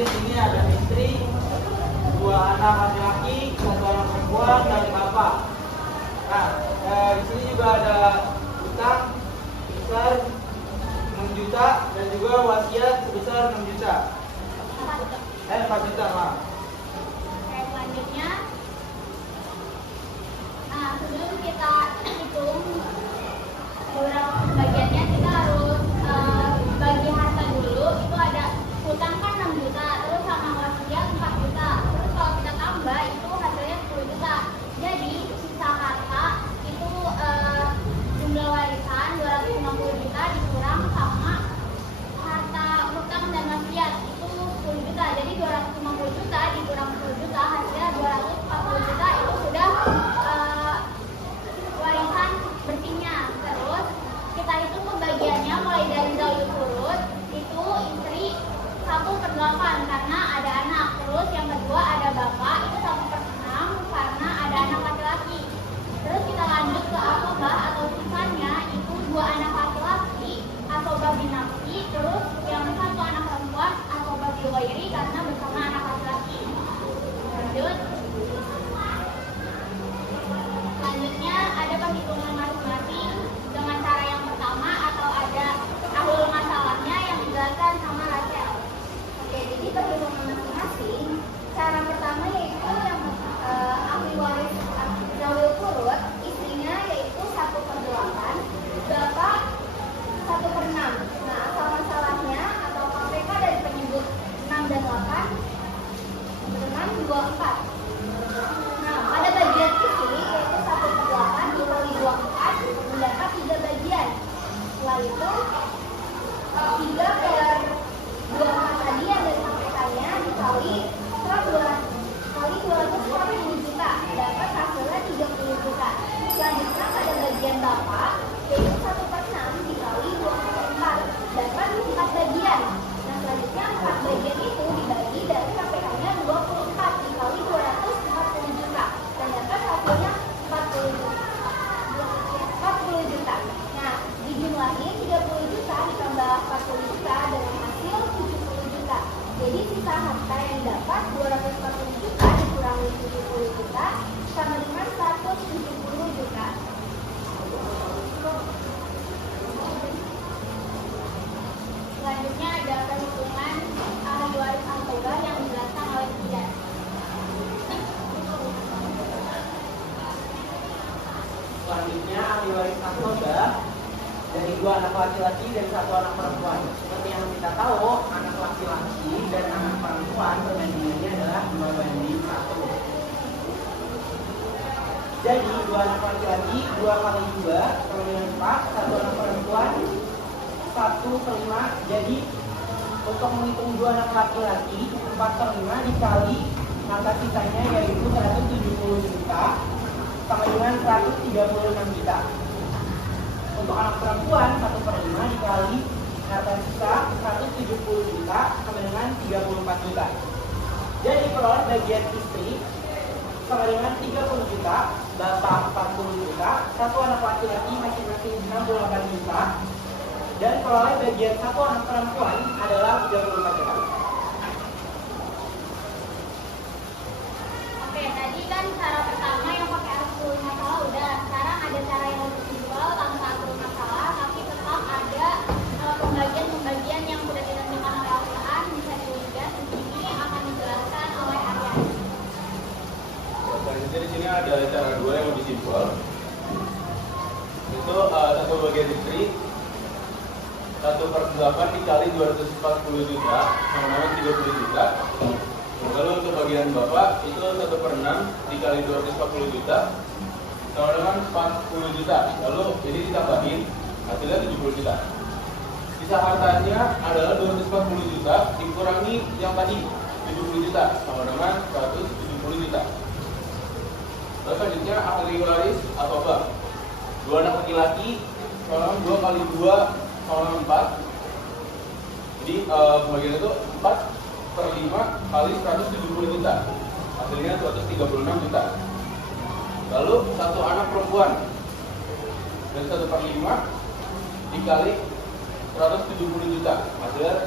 di sini ada istri, 2 anak laki-laki, 1 anak perempuan, dan bapak. Nah, di sini juga ada utang sebesar 6 juta dan juga wasiat sebesar 6 juta. 4 juta, maaf. Oke, selanjutnya, sebelum kita hitung beberapa pembagiannya, kita harus bagi harta dulu. Itu ada hutang kan 6 juta, terus sama wasiat 4 juta. Terus kalau kita tambah itu hasilnya 10 juta. Jadi sisa harta itu jumlah warisan 250 juta dikurang sama harta hutang dan wasiat itu 10 juta. Jadi 250 juta dikurang 10 juta hasilnya 240 juta, itu sudah warisan bersihnya. Terus kita hitung pembagiannya mulai dari zawil furud, itu istri 1/8 karena ada anak. Terus yang kedua ada bapak, itu 1/6 karena ada anak laki-laki. Terus kita lanjut ke asobah atau sisanya, itu 2 anak laki-laki asobah binafsi, terus yang 1 anak perempuan asobah bilghairi karena bersama anak laki-laki. Lanjut. Selanjutnya ada perhitungan masing-masing dengan cara yang pertama atau ada ahlul masalahnya yang dijelaskan sama Rachel. Oke, jadi perhitungan masing-masing. Cara pertama yaitu yang ahli waris zawil furud, istrinya yaitu 1/8, bapak 1/6. Nah, asal masalahnya atau KPK dari penyebut 6 dan 8 dengan 24. Nah, pada bagian istri yaitu 1/8 dikali 24 mendapat 3 bagian. Setelah itu 3/24 tadi yang dari KPK-nya dikali 240 juta, dapat hasilnya 30 juta. Selanjutnya pada bagian bapak yaitu 1/6 dikali 24 dapat 4 bagian. Nah, selanjutnya 4 bagian itu dibagi dari KPK-nya 24 dikali 240 juta dan dapat hasilnya 40 juta. Nah, dijumlahin 30 juta ditambah 40 juta dengan hasil 70 juta. Jadi sisa harta yang dapat 240 juta dikurangi 70 juta sama dengan 170 juta. Selanjutnya ada perhitungan ahli waris asobah yang dijelaskan oleh Tidan. Selanjutnya ahli waris asobah dari 2 anak laki-laki dan 1 anak perempuan. Seperti yang kita tahu, anak laki-laki dan anak perempuan perbandingannya adalah 2:1. Jadi 2 anak laki-laki 2 kali 2 perbandingan 4, 1 anak perempuan 1/5. Jadi untuk menghitung 2 anak laki-laki 4/5 dikali angka sisanya yaitu 170 juta sama dengan 136 juta. Untuk anak perempuan 1/5 dikali harta sisa 170 juta sama dengan 34 juta. Jadi peroleh bagian istri sama dengan 30 juta, bapak 40 juta, 1 anak laki-laki masing-masing 68 juta, dan peroleh bagian 1 anak perempuan adalah 34 juta. Oke, tadi kan cara pertama yang pakai ahlul masalah udah. Sekarang ada cara yang lebih simpel tanpa ahlul masalah, tapi tetap ada pembagian-pembagian yang sudah ditentukan oleh Al-Quran. Bisa dilihat di sini akan dijelaskan oleh Arya. Selanjutnya di sini ada cara 2 yang lebih simpel. Itu 1 bagian istri 1/8 dikali 240 juta sama dengan 30 juta. Lalu untuk bagian bapak itu 1/6 dikali 240 juta sama dengan 40 juta. Lalu ini ditambahin hasilnya 70 juta. Sisa hartanya adalah 240 juta dikurangi yang tadi 70 juta sama dengan 170 juta. Lalu selanjutnya ahli waris asobah 2 anak laki-laki sama 2 kali 2 sama 4. Jadi pembagian itu 4/5 kali 170 juta, hasilnya 236 juta. Lalu 1 anak perempuan dari 1/5 dikali 170 juta, hasilnya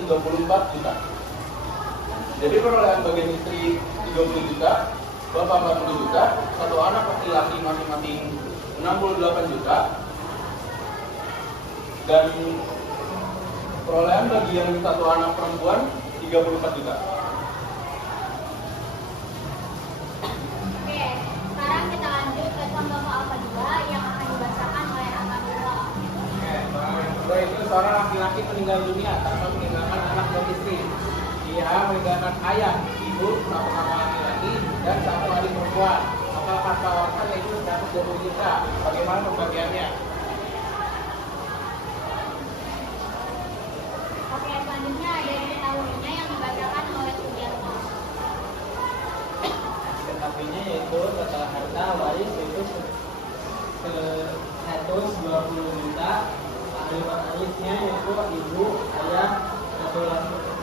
34 juta. Jadi perolehan bagian istri 30 juta, bapak 40 juta, satu anak laki-laki masing-masing 68 juta, dan perolehan bagian satu anak perempuan 34 juta. Oke, sekarang kita lanjut ke contoh alfa 2 yang akan dibacakan oleh Angga Nurul. Oke, contoh yang kedua itu seorang laki-laki meninggal dunia tanpa meninggalkan anak dan istri. Dia meninggalkan ayah, ibu, satu kakak laki-laki, dan satu adik perempuan. Maka harta warisan itu 120 juta. Bagaimana pembagiannya? Oke, selanjutnya ada diketahuinya yang dibacakan oleh Sugiarto. Diketahuinya yaitu total harta waris itu 120 juta. Ahli warisnya yaitu ibu, ayah,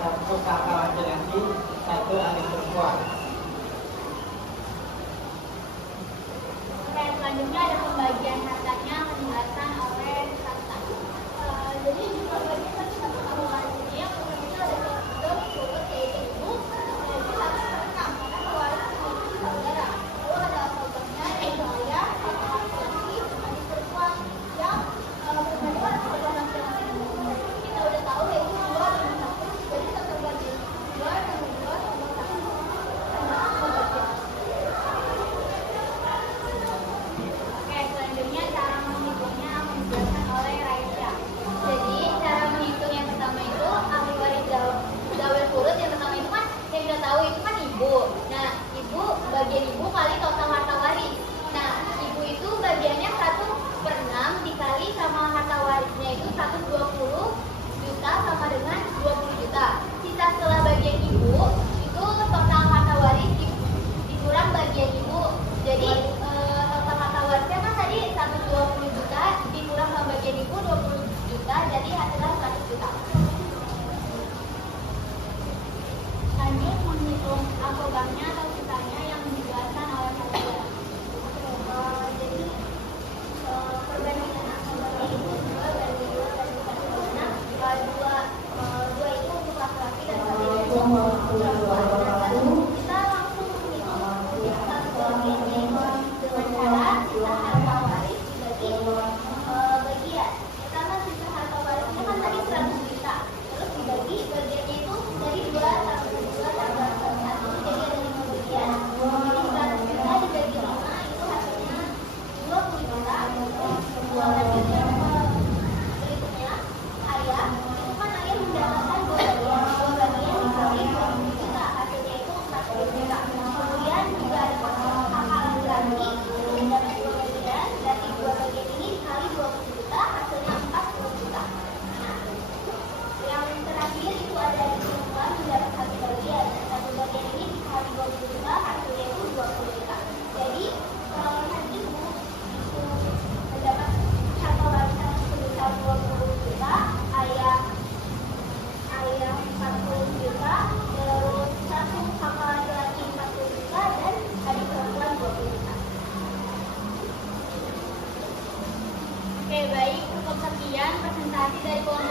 satu kakak laki-laki, satu adik perempuan. Oke, selanjutnya ada pembagian hartanya akan dijelaskan oleh Sasta. Jadi di pembagian tadi satu tahun lagi yang kita ada dua turut yaitu ibu, jadi harus enam karena waris memiliki saudara. Lalu ada saudaranya yaitu ayah, kakak laki-laki, adik perempuan yang berbeda adalah laki-laki. Kita udah tahu yaitu 2 dan 1, jadi kita terbagi 2 dan 2 tambah 1 sama pembagian. Oke, selanjutnya cara menghitungnya akan dijelaskan oleh Raisya. Jadi cara menghitung yang pertama itu ahli waris zawil furud yang pertama itu kan yang kita tahu itu kan ibu. Nah ibu bagian ibu kali total harta waris. Nah ibu itu bagiannya 1/6 dikali sama harta warisnya itu 120 juta sama dengan 20 juta. Sisa setelah bagian ibu itu total harta waris dikurang bagian ibu. Jadi total harta warisnya kan tadi 120 juta dikurang sama bagian ibu 20 juta, jadi hasilnya 100 juta. Lanjut menghitung asobahnya atau sisanya yang dijelaskan oleh Satya. Jadi perbandingan asobahnya itu 2 banding 2 dan 1/6. 2 itu untuk laki-laki dan 1 itu untuk perempuan. Kita langsung menghitung bagiannya dengan cara sisa harta waris dibagi bagian. Pertama sisa harta warisnya kan tadi 100 juta. Terus dibagi bagiannya itu dari 2 tambah 2 tambah 1 jadi ada 5 bagian. Jadi 100 juta dibagi 5 itu hasilnya 20 juta. Selanjutnya berikutnya ayah itu kan ayah mendapatkan 2 bagian. 2 bagian dikali 20 juta hasilnya itu 40 juta. Kemudian juga ada kakak laki-laki yang dapat 2 bagian. Dari 2 bagian ini dikali 20 juta hasilnya 40 juta. Nah, yang terakhir itu ada di perempuan mendapat 1 bagian. Dan 1 bagian ini dikali 20 juta hasilnya itu 20 juta. Jadi perolehan ibu itu mendapat harta warisan sebesar 20 juta, ayah 40 juta, terus satu kakak laki-laki 40 juta dan adik perempuan 20 juta. Oke, baik. Cukup sekian presentasi dari kelompok